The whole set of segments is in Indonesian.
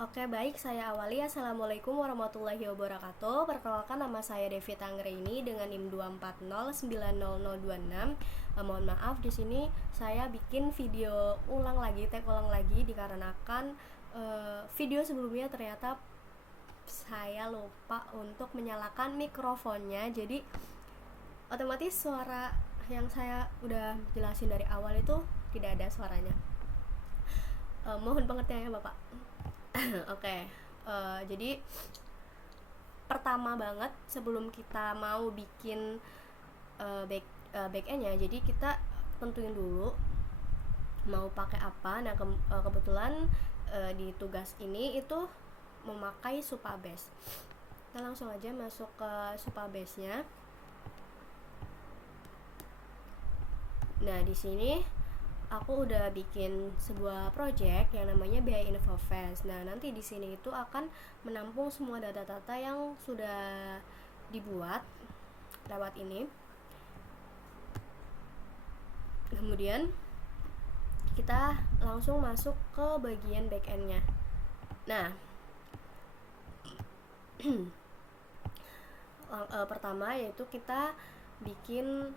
Oke, baik, saya awali. Assalamualaikum warahmatullahi wabarakatuh. Perkenalkan, nama saya Devi Tanggraini dengan NIM 240900026. Mohon maaf, di sini saya bikin video tag ulang lagi dikarenakan video sebelumnya ternyata saya lupa untuk menyalakan mikrofonnya. Jadi otomatis suara yang saya udah jelasin dari awal itu tidak ada suaranya. Mohon pengertiannya, Bapak. Oke, jadi pertama banget sebelum kita mau bikin backendnya, jadi kita tentuin dulu mau pakai apa. Nah, kebetulan di tugas ini itu memakai Supabase. Kita langsung aja masuk ke Supabase-nya. Nah, di sini aku udah bikin sebuah project yang namanya BI InfoFest. Nah, nanti di sini itu akan menampung semua data-data yang sudah dibuat lewat ini. Kemudian kita langsung masuk ke bagian backend-nya. Nah, pertama yaitu kita bikin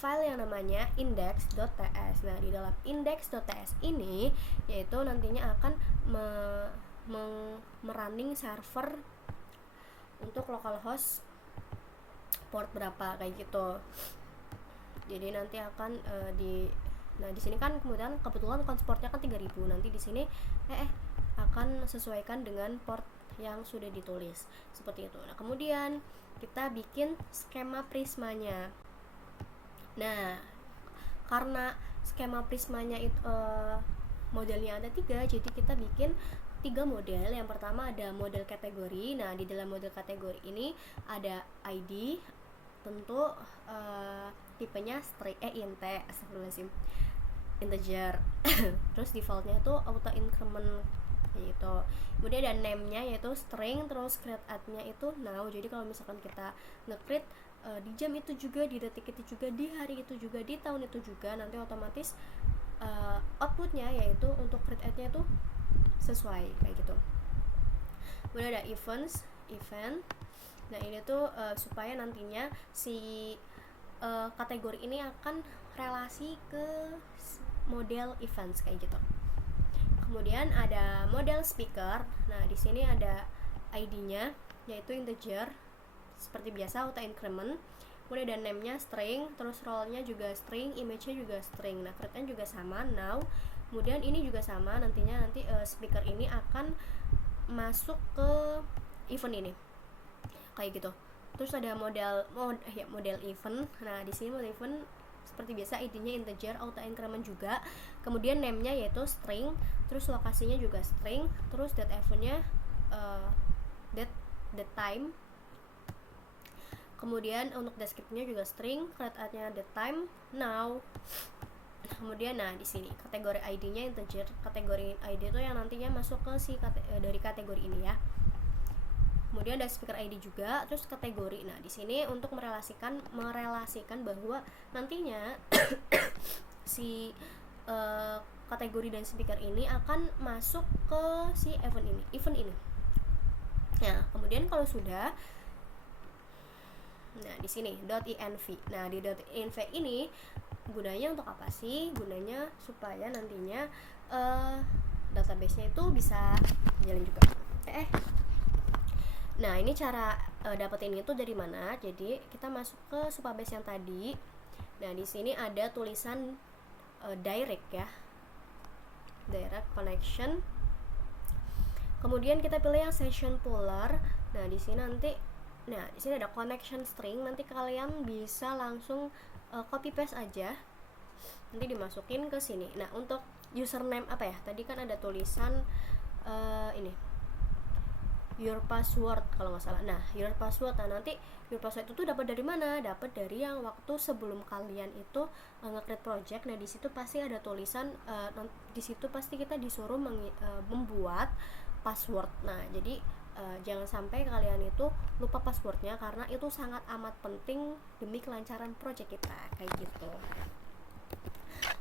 file yang namanya index.ts. Nah, di dalam index.ts ini yaitu nantinya akan merunning server untuk localhost port berapa kayak gitu. Jadi nanti akan di sini kan kebetulan transportnya kan 3000. Nanti di sini akan sesuaikan dengan port yang sudah ditulis seperti itu. Nah, kemudian kita bikin skema prismanya. Nah, karena skema prismanya itu modelnya ada 3, jadi kita bikin 3 model. Yang pertama ada model kategori. Nah, di dalam model kategori ini ada ID, tentu tipenya string integer. Terus defaultnya tuh auto increment gitu. Kemudian ada name-nya yaitu string, terus create at-nya itu now. Jadi kalau misalkan kita nge-create di jam itu juga, di detik itu juga, di hari itu juga, di tahun itu juga, nanti otomatis outputnya yaitu untuk create at-nya itu sesuai kayak gitu. Kemudian ada event. Nah, ini tuh supaya nantinya si kategori ini akan relasi ke model events kayak gitu. Kemudian ada model speaker. Nah, di sini ada ID-nya yaitu integer seperti biasa, auto increment. Kemudian ada name-nya string, terus role-nya juga string, image-nya juga string. Nah, create-nya juga sama now. Kemudian ini juga sama, nanti speaker ini akan masuk ke event ini kayak gitu. Terus ada model event. Nah, di sini model event seperti biasa, ID-nya integer, auto increment juga. Kemudian name-nya yaitu string, terus lokasinya juga string, terus date event-nya date time. Kemudian untuk description-nya juga string, create at-nya date time now. Kemudian di sini kategori ID-nya integer. Kategori ID itu yang nantinya masuk ke dari kategori ini ya. Kemudian ada speaker ID juga, terus kategori. Nah, di sini untuk merelasikan bahwa nantinya si kategori dan speaker ini akan masuk ke si event ini. Nah, kemudian kalau sudah, nah di sini .env. Nah, di .env ini gunanya untuk apa sih? Gunanya supaya nantinya database-nya itu bisa jalan juga. Nah, ini cara dapetin itu dari mana? Jadi kita masuk ke Supabase yang tadi. Nah, di sini ada tulisan direct ya, direct connection. Kemudian kita pilih yang session puller. Nah, di sini ada connection string. Nanti kalian bisa langsung copy paste aja. Nanti dimasukin ke sini. Nah, untuk username apa ya? Tadi kan ada tulisan ini your password kalau nggak salah. Nah, your password. Nah, nanti your password itu dapat dari mana? Dapat dari yang waktu sebelum kalian itu nge-create project. Nah, di situ pasti ada tulisan di situ pasti kita disuruh membuat password. Nah, jadi jangan sampai kalian itu lupa passwordnya, karena itu sangat amat penting demi kelancaran project kita kayak gitu.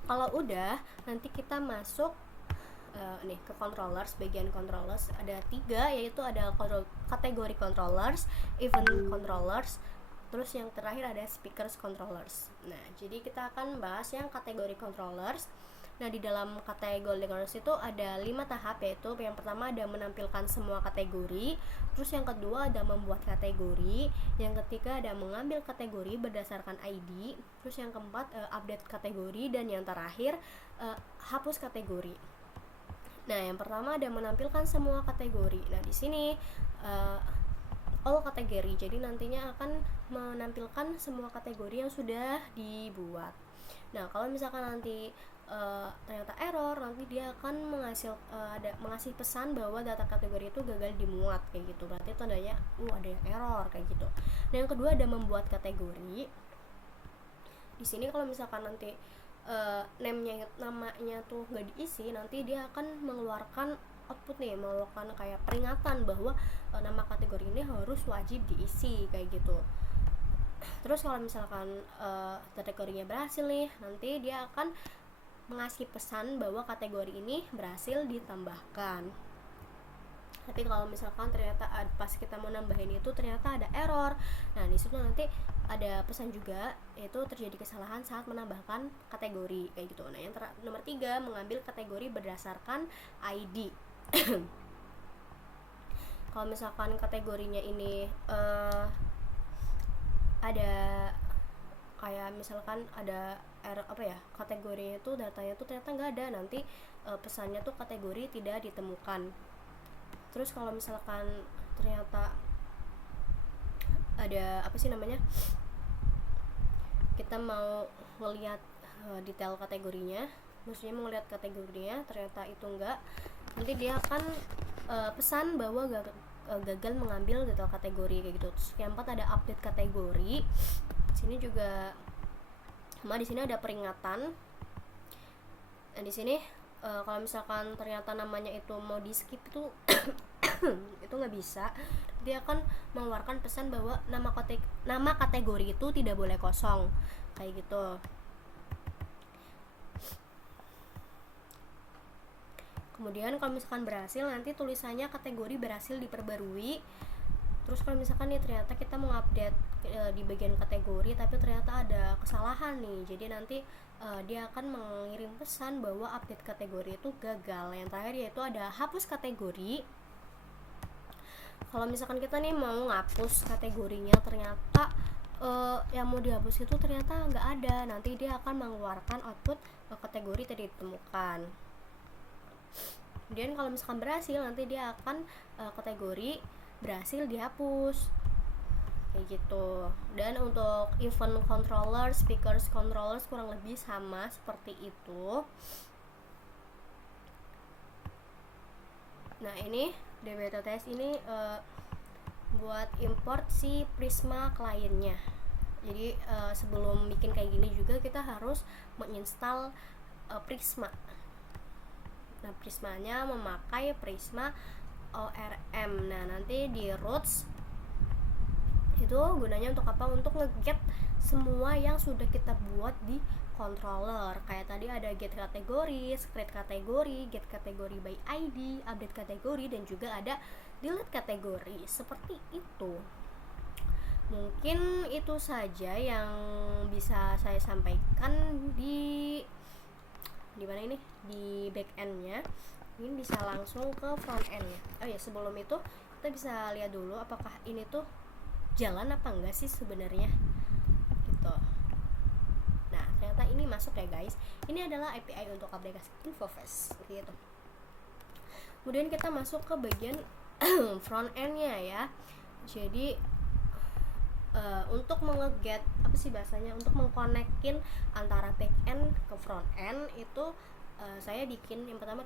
Kalau udah, nanti kita masuk nih ke controllers, bagian controllers ada 3, yaitu ada kategori controllers, event controllers, terus yang terakhir ada speakers controllers. Nah, jadi kita akan bahas yang kategori controllers. Nah, di dalam kategori controllers itu ada 5 tahap, yaitu yang pertama ada menampilkan semua kategori, terus yang kedua ada membuat kategori, yang ketiga ada mengambil kategori berdasarkan ID, terus yang keempat update kategori, dan yang terakhir hapus kategori. Nah, yang pertama ada menampilkan semua kategori. Nah, di sini all kategori, jadi nantinya akan menampilkan semua kategori yang sudah dibuat. Nah, kalau misalkan nanti ternyata error, nanti dia akan mengasih pesan bahwa data kategori itu gagal dimuat kayak gitu. Berarti tandanya ada error kayak gitu. Nah, yang kedua ada membuat kategori. Di sini kalau misalkan nanti namanya tuh gak diisi, nanti dia akan mengeluarkan output nih, mengeluarkan kayak peringatan bahwa nama kategori ini harus wajib diisi kayak gitu. Terus kalau misalkan kategorinya berhasil nih, nanti dia akan mengasih pesan bahwa kategori ini berhasil ditambahkan. Tapi kalau misalkan ternyata pas kita mau nambahin itu ternyata ada error, nah disitu nanti ada pesan juga, yaitu terjadi kesalahan saat menambahkan kategori kayak gitu. Nah, yang nomor 3 mengambil kategori berdasarkan ID. Kalau misalkan kategorinya ini ada kayak misalkan ada kategorinya tuh datanya tuh ternyata nggak ada, nanti pesannya tuh kategori tidak ditemukan. Terus kalau misalkan ternyata ada kita mau ngelihat detail kategorinya, maksudnya mau lihat kategorinya ternyata itu enggak, nanti dia akan pesan bahwa gagal mengambil detail kategori kayak gitu. Terus yang 4 ada update kategori. Sini juga di sini ada peringatan. Nah, di sini kalau misalkan ternyata namanya itu mau di skip itu itu nggak bisa, dia akan mengeluarkan pesan bahwa nama kategori itu tidak boleh kosong kayak gitu. Kemudian kalau misalkan berhasil, nanti tulisannya kategori berhasil diperbarui. Terus kalau misalkan nih ternyata kita mau update di bagian kategori tapi ternyata ada kesalahan nih, jadi nanti dia akan mengirim pesan bahwa update kategori itu gagal. Yang terakhir yaitu ada hapus kategori. Kalau misalkan kita nih mau ngapus kategorinya, ternyata yang mau dihapus itu ternyata nggak ada, nanti dia akan mengeluarkan output kategori tidak ditemukan. Kemudian kalau misalkan berhasil, nanti dia akan kategori berhasil dihapus kayak gitu. Dan untuk event controller, speakers controllers kurang lebih sama seperti itu. Nah, ini DBTTS ini buat import si Prisma kliennya. Jadi sebelum bikin kayak gini juga kita harus menginstal Prisma. Nah, Prismanya memakai Prisma ORM. Nah, nanti di roots itu gunanya untuk apa? Untuk nge-get semua yang sudah kita buat di controller. Kayak tadi ada get kategori, create kategori, get kategori by ID, update kategori, dan juga ada delete kategori. Seperti itu. Mungkin itu saja yang bisa saya sampaikan di mana ini? Di back end-nya. Ini bisa langsung ke front end-nya. Oh ya, sebelum itu kita bisa lihat dulu apakah ini tuh jalan apa enggak sih sebenarnya gitu. Nah, ternyata ini masuk ya guys. Ini adalah API untuk aplikasi Infofast gitu. Kemudian kita masuk ke bagian front end-nya ya. Jadi untuk mengeget untuk mengkonekin antara back end ke front end itu saya bikin yang pertama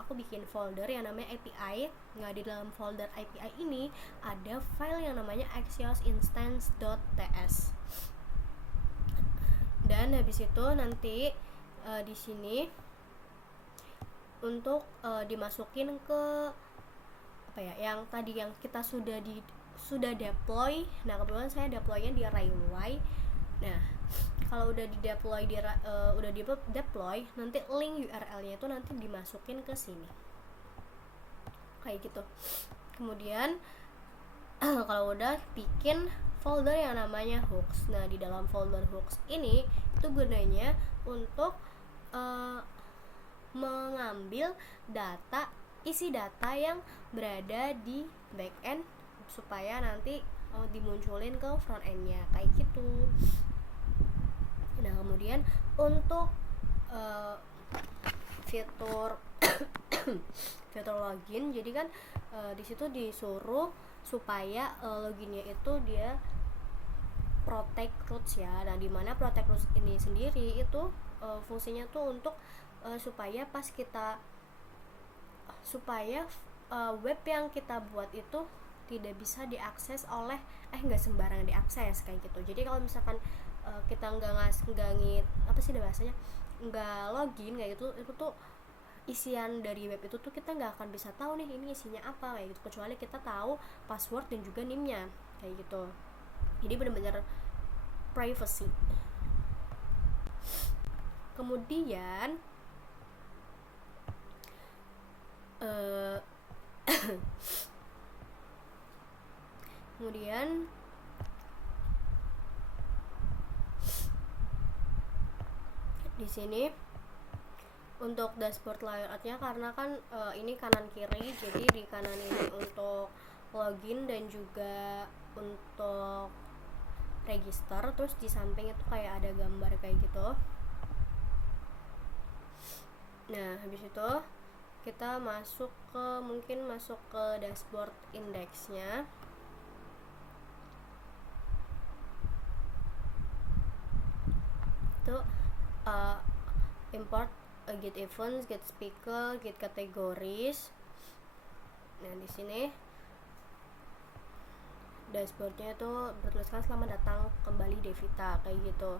aku bikin folder yang namanya API. Nah, di dalam folder API ini ada file yang namanya axiosinstance.ts. Dan habis itu nanti di sini untuk dimasukin ke yang tadi yang kita sudah deploy. Nah, kebetulan saya deploynya di Railway. Nah, kalau udah di deploy deploy, nanti link URL-nya itu nanti dimasukin ke sini kayak gitu. Kemudian kalau udah bikin folder yang namanya hooks. Nah, di dalam folder hooks ini itu gunanya untuk mengambil isi data yang berada di backend supaya nanti dimunculin ke front end-nya kayak gitu. Nah, kemudian untuk fitur fitur login, jadi kan di situ disuruh supaya loginnya itu dia protect roots ya. Nah, dimana protect roots ini sendiri itu fungsinya tuh untuk supaya web yang kita buat itu tidak bisa diakses oleh nggak sembarangan diakses kayak gitu. Jadi kalau misalkan kita nggak login kayak gitu, itu tuh isian dari web itu tuh kita nggak akan bisa tahu nih ini isinya apa kayak gitu, kecuali kita tahu password dan juga NIM-nya kayak gitu. Jadi benar-benar privacy. Kemudian di sini untuk dashboard layoutnya, karena kan ini kanan kiri, jadi di kanan ini untuk login dan juga untuk register, terus di samping itu kayak ada gambar kayak gitu. Nah, habis itu kita masuk ke dashboard indeksnya. Itu import get events, get speaker, get categories. Nah, di sini dashboardnya itu bertuliskan selamat datang kembali Devita kayak gitu.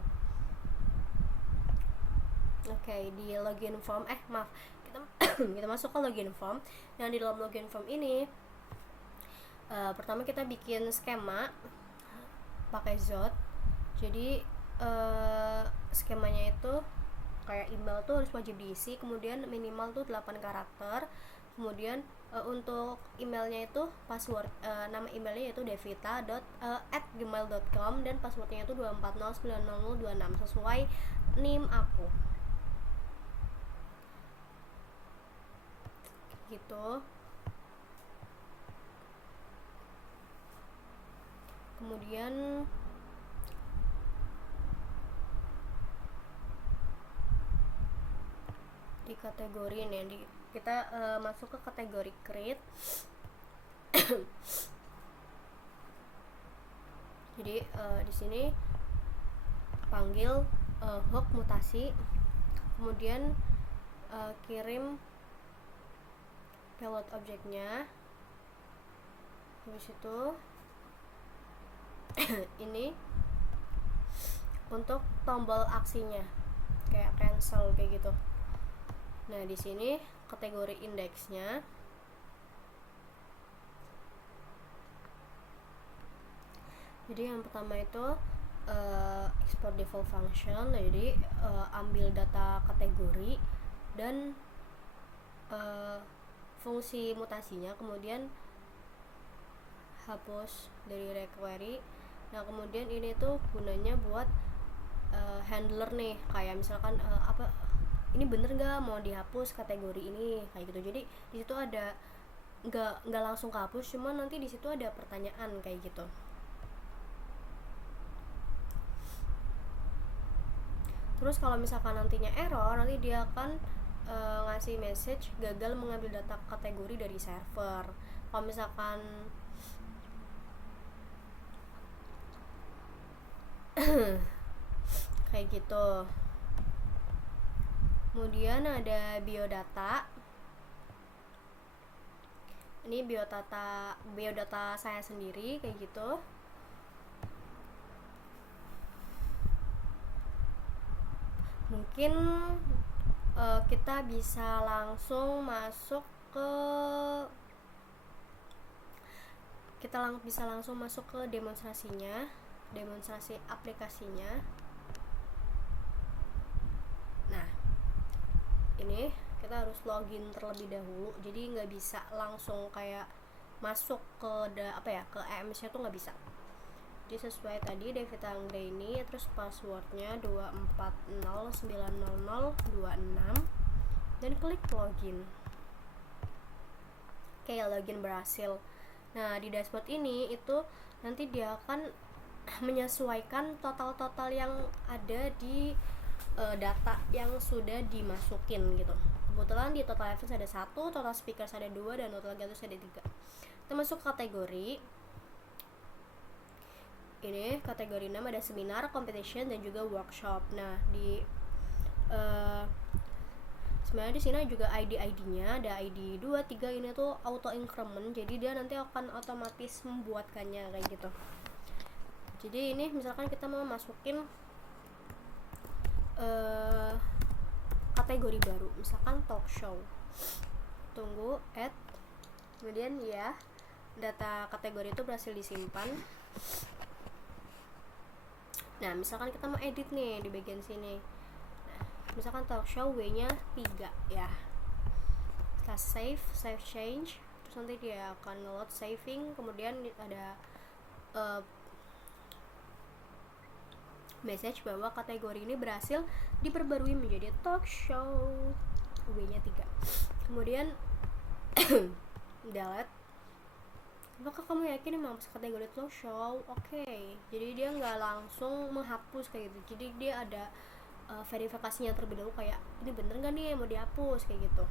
Oke, di login form kita masuk ke login form. Yang di dalam login form ini pertama kita bikin skema pakai Zot. Jadi skemanya itu kayak email tuh harus wajib diisi, kemudian minimal tuh 8 karakter. Kemudian untuk emailnya itu password, nama emailnya yaitu devita@gmail.com dan passwordnya itu 2409026 sesuai NIM aku gitu. Kemudian di kategori nih, kita masuk ke kategori create. Jadi di sini panggil hook mutasi, kemudian kirim payload objeknya. Habis itu ini untuk tombol aksinya kayak cancel kayak gitu. Nah, di sini kategori indeksnya. Jadi yang pertama itu export default function. Jadi ambil data kategori dan fungsi mutasinya, kemudian hapus dari requery. Nah, kemudian ini tuh gunanya buat handler nih, kayak misalkan ini bener nggak mau dihapus kategori ini kayak gitu. Jadi di situ ada nggak langsung kehapus, cuman nanti di situ ada pertanyaan kayak gitu. Terus kalau misalkan nantinya error, nanti dia akan ngasih message gagal mengambil data kategori dari server. Kalau misalkan kayak gitu. Kemudian ada biodata. Ini biodata saya sendiri kayak gitu. Mungkin kita bisa langsung masuk ke demonstrasi aplikasinya. ini kita harus login terlebih dahulu, jadi nggak bisa langsung kayak masuk ke ke EMS nya tuh nggak bisa. Jadi sesuai tadi Devita Anggraini, terus passwordnya 24090026 dan klik login. Oke, login berhasil. Nah, di dashboard ini itu nanti dia akan menyesuaikan total-total yang ada di data yang sudah dimasukin gitu. Kebetulan di total events ada 1, total speakers ada 2, dan total guests ada 3. Kita masuk kategori. Ini kategori 6 ada seminar, competition, dan juga workshop. Nah, di sebenarnya di sini juga ID-nya ada ID 2, 3, ini tuh auto increment, jadi dia nanti akan otomatis membuatkannya kayak gitu. Jadi ini misalkan kita mau masukin kategori baru, misalkan talk show, tunggu add, kemudian ya data kategori itu berhasil disimpan. Nah, misalkan kita mau edit nih di bagian sini. Nah, misalkan talk show W-nya 3 ya. Setelah save change, terus nanti dia akan load saving, kemudian ada message bahwa kategori ini berhasil diperbarui menjadi talk show W-nya 3. Kemudian delete. Apakah kamu yakin mau masuk kategori talk show? Oke. Jadi dia nggak langsung menghapus kayak gitu. Jadi dia ada verifikasinya terlebih dahulu, kayak ini bener nggak nih mau dihapus kayak gitu.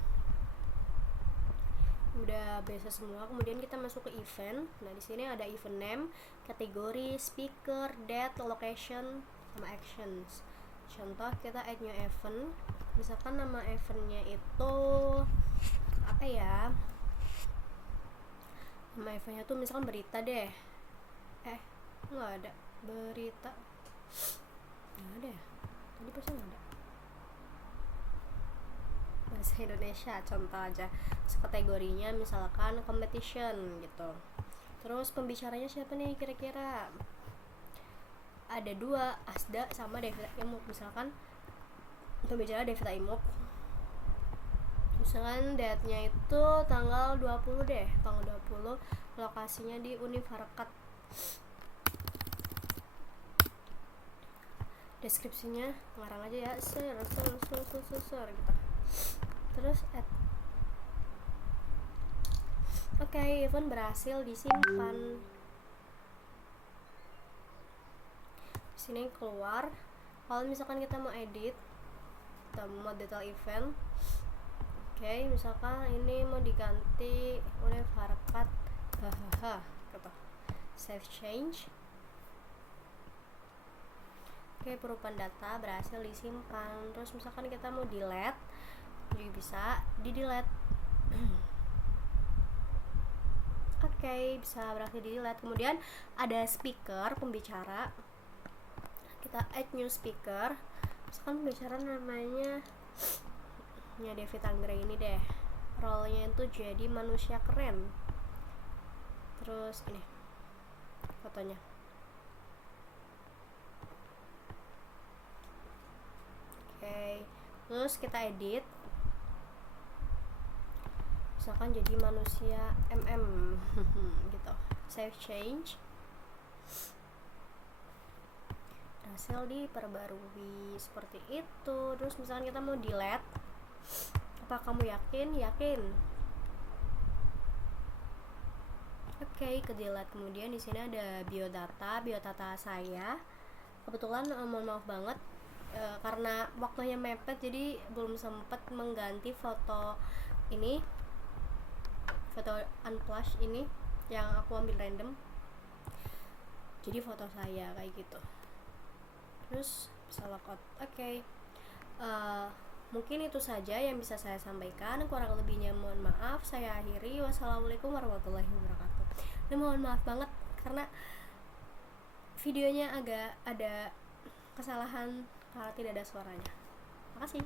Udah biasa semua. Kemudian kita masuk ke event. Nah, di sini ada event name, kategori, speaker, date, location, sama actions. Contoh kita add new event. Misalkan nama eventnya itu apa ya? Nama eventnya tuh misalkan berita deh. Nggak ada berita. Nggak ada ya? Tadi pasti nggak ada. Bahasa Indonesia contoh aja. Terus kategorinya misalkan competition gitu. Terus pembicaranya siapa nih kira-kira? Ada 2, Asda sama Devita Imuk. Misalkan pembicara Devita Imuk, misalkan date-nya itu tanggal 20 deh, tanggal 20, lokasinya di Univ Harakat. Deskripsinya ngarang aja ya, ser gitu. Terus add. Oke, event berhasil disimpan. Sini keluar. Kalau misalkan kita mau edit, kita mau detail event. Oke, misalkan ini mau diganti oleh Harakat gitu. Save change. Oke, perubahan data berhasil disimpan. Terus misalkan kita mau delete, jadi bisa di delete. Oke, bisa berhasil di delete. Kemudian ada speaker, pembicara. Kita add new speaker. Misalkan pembicara namanya ya Devita Anggraini deh. Role-nya itu jadi manusia keren. Terus ini fotonya. Oke, terus kita edit. Misalkan jadi manusia gitu. Save change. Hasil diperbarui seperti itu. Terus misalkan kita mau delete, apa kamu yakin? Oke, ke delete. Kemudian di sini ada biodata saya. Kebetulan mohon maaf banget karena waktunya mepet, jadi belum sempat mengganti foto ini, foto unflash ini yang aku ambil random. Jadi foto saya kayak gitu. Terus bisa logout. Oke. Mungkin itu saja yang bisa saya sampaikan. Kurang lebihnya mohon maaf. Saya akhiri. Wassalamualaikum warahmatullahi wabarakatuh. Dan mohon maaf banget karena videonya agak ada kesalahan karena tidak ada suaranya. Makasih.